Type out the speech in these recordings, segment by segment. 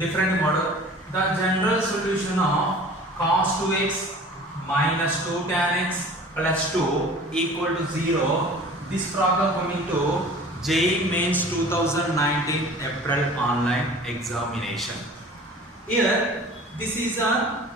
different model. The general solution of cos 2x minus 2 tan x plus 2 equal to 0. This problem coming to JEE Mains 2019 April online examination. Here, this is a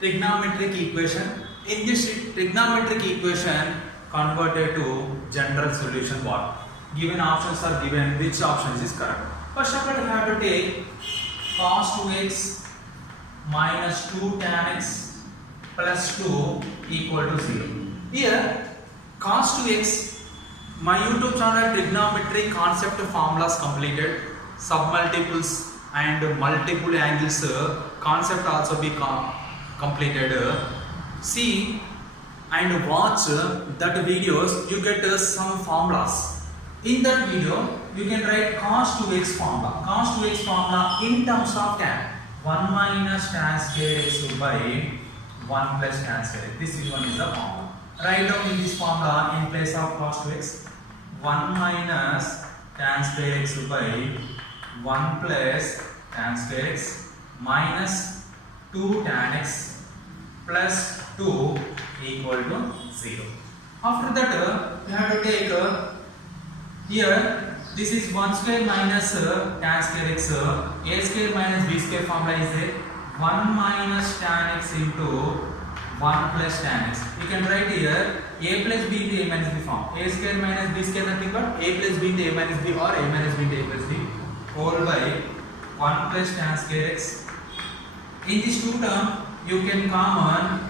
trigonometric equation. In this trigonometric equation, converted to general solution, what? Given options are given, which options is correct? First of all, we have to take cos 2x minus 2 tan x plus 2 equal to 0. Here, cos 2x, my YouTube channel trigonometry concept formulas completed, submultiples and multiple angles concept also be completed. See and watch that videos, you get some formulas. In that video, you can write cos 2x formula. Cos 2x formula in terms of tan. 1 minus tan square x by 1 plus tan square x. This one is the formula. Write down in this formula in place of cos 2x. 1 minus tan square x by 1 plus tan square x minus 2 tan x plus 2 equal to 0. After that, we have to take here, this is 1 square minus tan square x, a square minus b square formula is there. 1 minus tan x into 1 plus tan x. You can write here a plus b into a minus b form. A square minus b square nothing but a plus b into a minus b or a minus b into a plus b whole by 1 plus tan square x. In this two term, you can common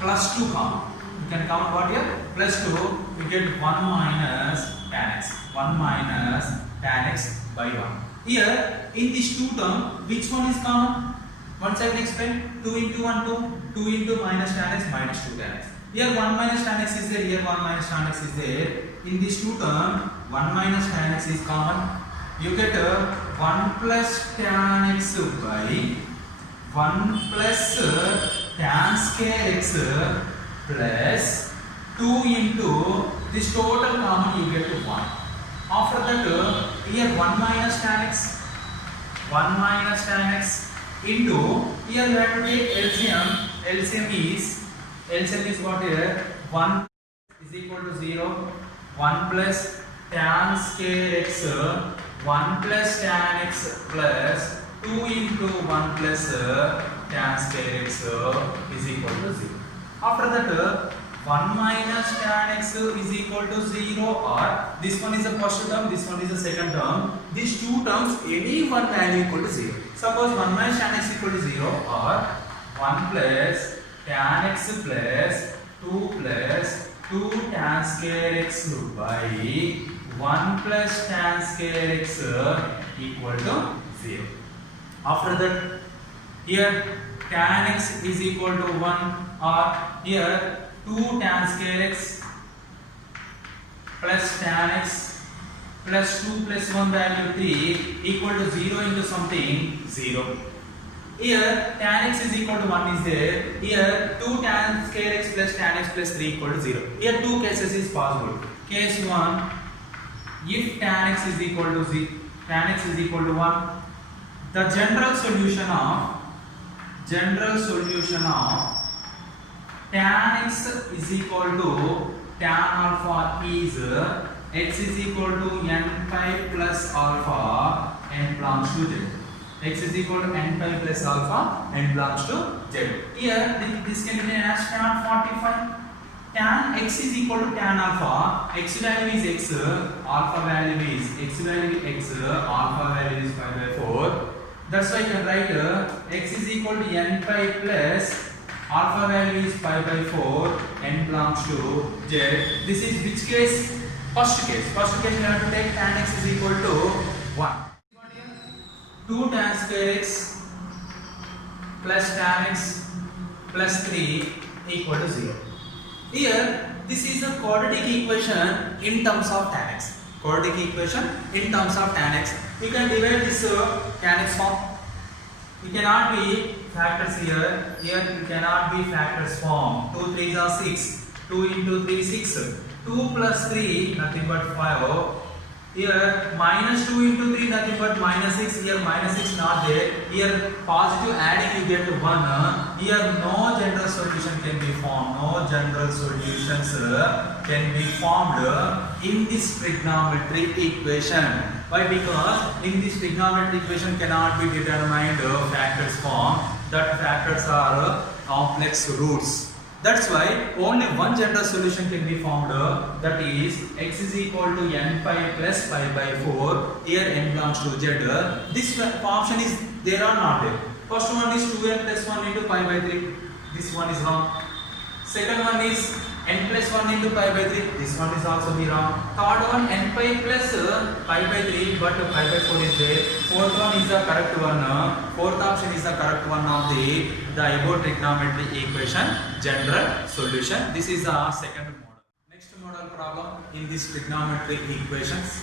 plus 2 common. You can common what here? Plus 2, you get 1 minus tan x. 1 minus tan x by 1. Here, in this two term, which one is common? Once I will explain. 2 into 1, 2. 2 into minus tan x minus 2 tan x. Here 1 minus tan x is there. Here 1 minus tan x is there. In this two term, 1 minus tan x is common. You get 1 plus tan x by 1 plus tan square x plus 2 into this total common, you get 1. After that, here 1 minus tan x, 1 minus tan x into, here we have to take LCM. LCM is what here? 1 is equal to 0. 1 plus tan square x, 1 plus tan x plus 2 into 1 plus tan square x is equal to 0. After that, 1 minus tan x is equal to 0, or this one is the first term, this one is the second term. These two terms, any one value equal to 0. Suppose 1 minus tan x equal to 0, or 1 plus tan x plus 2 plus 2 tan square x by 1 plus tan square x equal to 0. After that, here tan x is equal to 1, or here 2 tan square x plus tan x plus 2 plus 1 value 3 equal to 0 into something 0. Here tan x is equal to 1 is there. Here 2 tan square x plus tan x plus 3 equal to 0. Here two cases is possible. Case 1, if tan x is equal to 1, the general solution of tan x is equal to tan alpha is x is equal to n pi plus alpha n belongs to z. X is equal to n pi plus alpha n belongs to z. Here this can be as tan 45. Tan x is equal to tan alpha. X value is x, alpha value is x value is x, alpha value is pi by 4. That's why you can write x is equal to n pi plus alpha value is pi by 4, n belongs to z. This is which case? First case. First case we have to take tan x is equal to 1. 2 tan square x plus tan x plus 3 equal to 0. Here, this is a quadratic equation in terms of tan x. Quadratic equation in terms of tan x. You can divide this tan x form. You cannot be factors here. Here you cannot be factors form. 2 3s are 6. 2 into 3 6. 2 plus 3 nothing but 5. Here minus 2 into 3 nothing but minus 6. Here minus 6 not there. Here positive adding you get 1. Here no general solution can be formed. No general solutions can be formed in this trigonometric equation. Why? Because in this trigonometric equation cannot be determined factors form. That factors are complex roots. That's why only one general solution can be formed, that is x is equal to n pi plus pi by 4. Here n belongs to z. This option is there or not there. First one is 2n plus 1 into pi by 3. This one is wrong. Second one is n plus 1 into pi by 3. This one is also be wrong. Third one n pi plus pi by 3, but pi by 4 is there. Fourth one is the correct one. Fourth option is the correct one of the above trigonometric equation general solution. This is the second model. Next model problem in this trigonometric equations.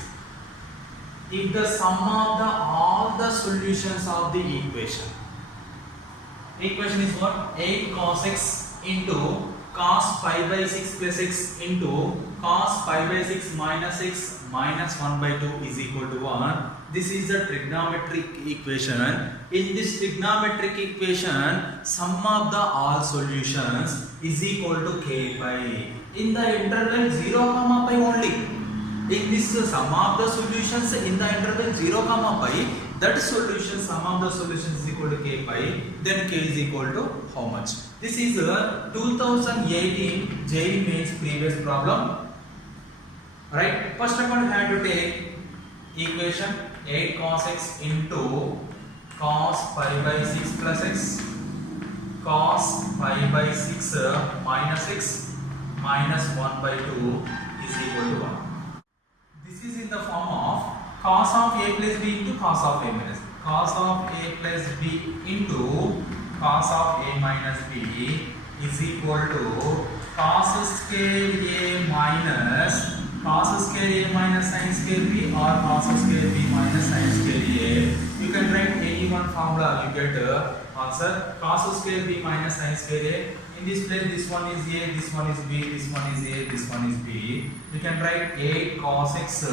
If the sum of all the solutions of the equation is what? 8 cos x into cos pi by 6 plus x into cos pi by 6 minus 6 minus 1 by 2 is equal to 1. This is the trigonometric equation. In this trigonometric equation, sum of the all solutions is equal to k pi. In the interval 0 comma pi only. In this sum of the solutions in the interval 0 comma pi, that solution sum of the solutions is equal to k pi. Then k is equal to how much? This is a 2018 JEE Mains previous problem. Right? First of all, we have to take equation 8 cos x into cos pi by 6 plus x cos pi by 6 minus 6 minus 1 by 2 is equal to 1. This is in the form of cos of a plus b into cos of a minus cos of a plus b into cos of a minus b is equal to cos square a minus cos square a minus sin square b or cos square b minus sin square a. You can write any one formula, you get answer cos square b minus sin square a. In this place, this one is a, this one is b, this one is a, this one is b. You can write 8 cos x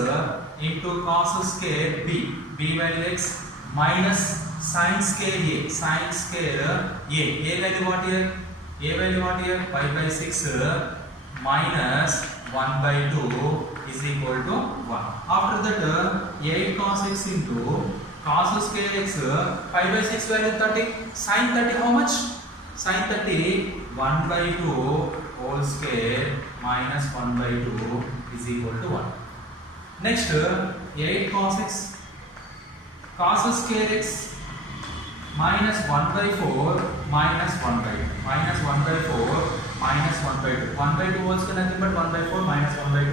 into cos square b, b value x minus sin square a, sin square a value what here? A value what here? Pi by 6 minus 1 by 2 is equal to 1. After that, 8 cos x into cos square x, pi by 6 value 30, sin 30 how much? Sin 30 1 by 2 whole square minus 1 by 2 is equal to 1. Next, 8 cos x cos square x minus 1 by 4 minus 1 by 2 minus 1 by 4 minus 1 by 2. 1 by 2 whole square nothing but 1 by 4 minus 1 by 2.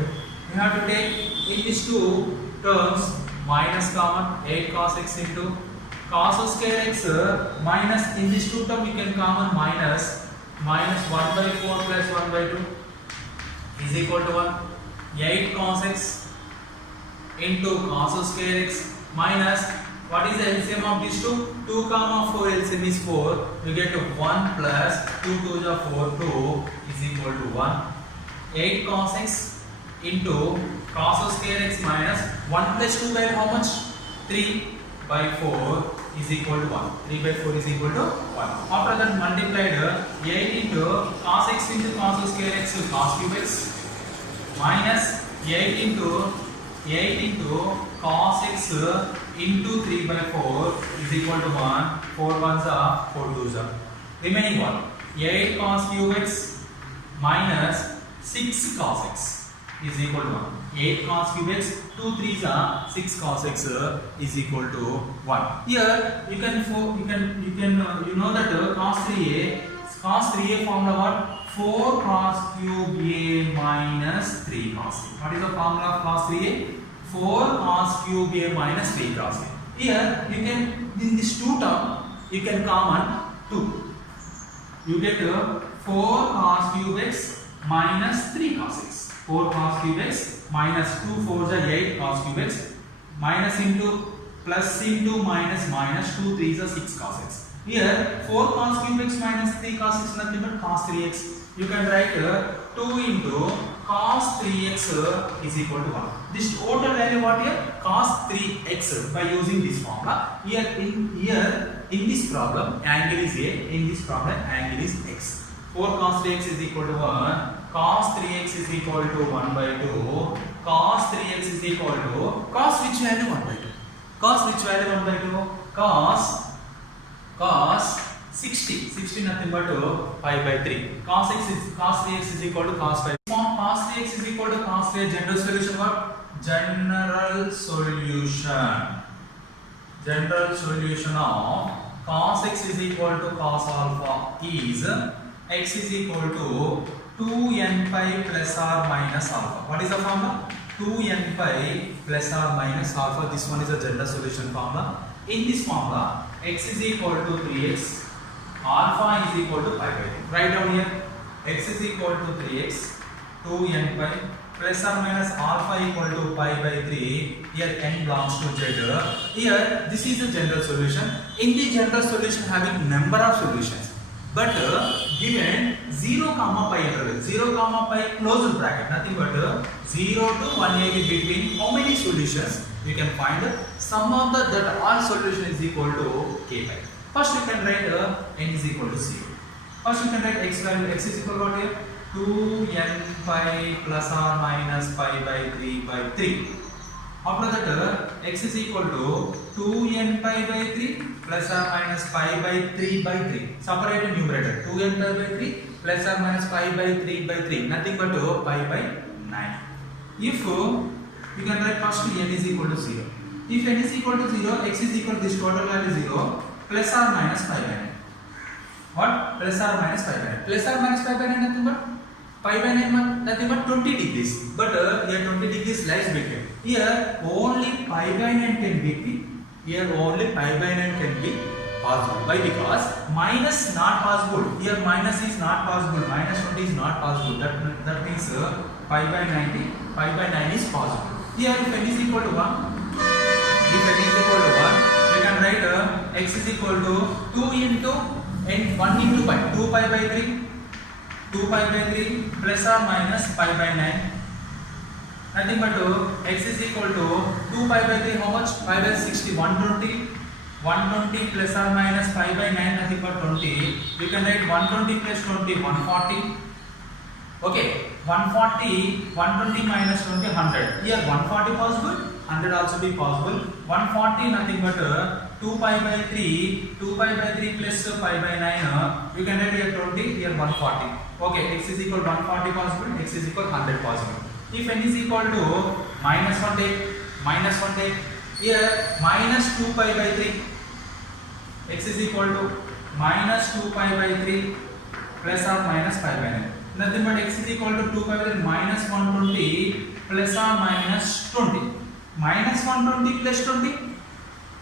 You have to take in these two terms minus common 8 cos x into cos square x minus in this two term you can common minus 1 by 4 plus 1 by 2 is equal to 1. 8 cos x into cos square x minus what is the LCM of these two? 2 comma 4 LCM is 4. You get 1 plus 2 to the 4 2 is equal to 1. 8 cos x into cos square x minus 1 plus 2 by how much? 3 by 4 is equal to 1. 3 by 4 is equal to 1. After that multiplied 8 into cos x into cos square x cos cube x minus 8 into cos x into 3 by 4 is equal to 1. 4 1s are 4 2s are. Remaining one 8 cos cube x minus 6 cos x is equal to 1. 8 cos cube x 2 3s are 6 cos x is equal to 1. Here you know that cos 3a formula what? 4 cos cube a minus 3 cos a. What is the formula of cos 3a? 4 cos cube a minus 3 cos a. Here you can in this two term you can common 2. You get 4 cos cube x minus 3 cos x. 4 cos cube x minus 2 4s are 8 cos cube x minus into plus into minus minus 2 3s are 6 cos x. Here 4 cos cube x minus 3 cos x nothing but cos 3x. You can write 2 into cos 3x is equal to 1. This total value what here? Cos 3x by using this formula. Here in this problem angle is A, in this problem angle is x. 4 cos 3x is equal to 1. Cos 3x is equal to 1 by 2. Cos 3x is equal to cos which value 1 by 2? Cos which value 1 by 2? Cos 60 nothing but pi by 3. Cos 3x is equal to cos pi. Form cos 3x is equal to cos 3. General solution what? General solution of cos x is equal to cos alpha is x is equal to 2n pi plus or minus alpha. What is the formula? 2n pi plus or minus alpha. This one is a general solution formula. In this formula, x is equal to 3x, alpha is equal to pi by 3. Write down here, x is equal to 3x, 2n pi plus or minus alpha equal to pi by 3. Here n belongs to z. Here this is the general solution. In the general solution having number of solutions, but given 0 comma pi interval, 0 comma pi closed bracket, nothing but 0 to 180 between how many solutions? You can find sum of that all solution is equal to k pi. First you can write n is equal to 0. First you can write x value, x is equal to what here? 2n pi plus or minus pi by 3 by 3. After that x is equal to 2n pi by 3 plus or minus pi by 3 by 3. Separate numerator, 2n pi by 3 plus or minus pi by 3 by 3. Nothing but pi by 9. If you can write first n is equal to 0. If n is equal to 0, x is equal to this total value 0 plus or minus pi by 9. What? Plus or minus pi by 9. Plus or minus pi by 9 nothing but pi by 9 nothing but 20 degrees. But here 20 degrees lies between. Here only pi by 9 can be. Here only pi by 9 can be possible. Why? Because minus not possible. Here minus is not possible. Minus 20 is not possible. That means pi by 90. Pi by 9 is possible. Here if n is equal to 1, we can write x is equal to 2 into n 1 into pi, 2 pi by 3, 2 pi by 3 plus or minus pi by 9. Nothing but x is equal to 2 pi by 3, how much? Pi by 60, 120. 120 plus or minus pi by 9, nothing but 20. We can write 120 plus 20, 140. Okay, 140, 120 minus 20, 100. Here 140 possible, 100 also be possible. 140 nothing but 2 pi by 3, 2 pi by 3 plus pi by 9. You can write here 20, here 140. Okay, x is equal to 140 possible, x is equal to 100 possible. If n is equal to minus 1 take, here minus 2 pi by 3, x is equal to minus 2 pi by 3 plus or minus pi by 9. Nothing but x is equal to 2 pi by 3 minus 120 plus or minus 20. Minus 120 plus 20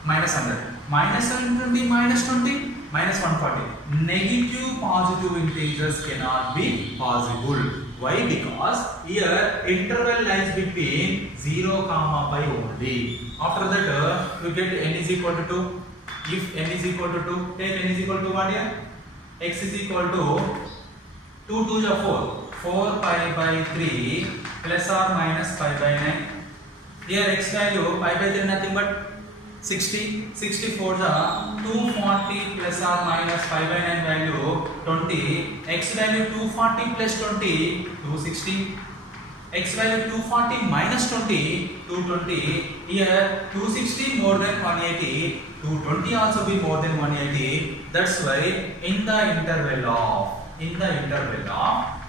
minus 100. Minus 120 minus 20 minus 140. Negative positive integers cannot be possible. Why? Because here interval lies between 0 comma pi only. After that you get n is equal to 2. If n is equal to 2, take n is equal to what here? X is equal to 2 2 is 4. 4 pi by 3 plus or minus pi by 9. Here x value pi by 3 nothing but 60. 64 is 240 plus or minus pi by 9 value 20. X value 240 plus 20, 260. X value 240 minus 20, 220. Here 260 more than 180. 220 also be more than 180. That's why in the interval of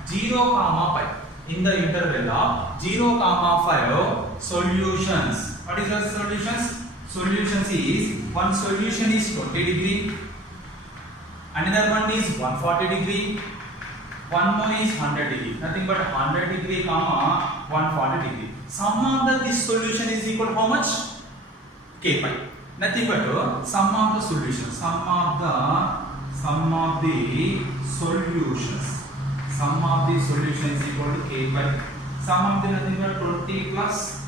0 comma pi, in the interval of 0 comma 5 solutions. What is the solutions? Solutions is one solution is 20 degree, another one is 140 degree, one more is 100 degree. Nothing but 100 degree comma 140 degree. Sum of this solution is equal to how much? K pi. Nothing but sum of the solutions. Sum of the solution is equal to K pi. Sum of the nothing but 20 plus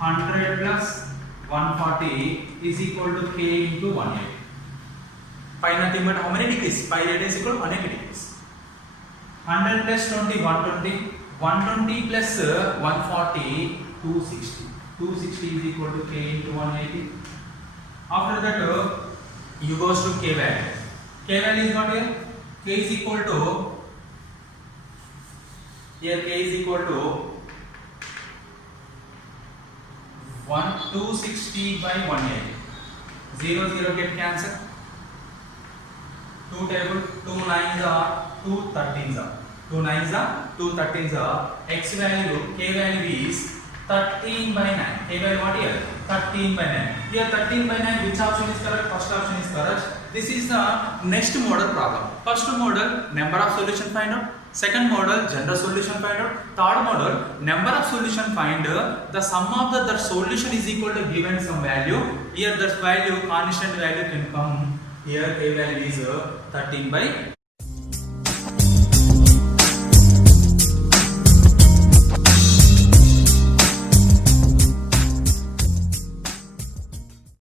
100 plus 140 is equal to K into 180. Pi nothing but how many degrees? Pi radius equal to 180 degrees. 100 plus 20, 120. 120 plus 140, 260. 260 is equal to k into 180. After that, you goes to k value. K value is what here? K is equal to, here k is equal to 260 by 180. 0, 0 get cancelled. 2 table, 2 9s are 2 13s are. 2 9s are 2 13s are. X value, k value is 13 by 9. K value what here? 13 by 9. Here 13 by 9, which option is correct? First option is correct. This is the next model problem. First model, number of solution find out. Second model, general solution find out. Third model, number of solution find. The sum of the solution is equal to given some value. Here that value, constant value can come. Here k value is 13 by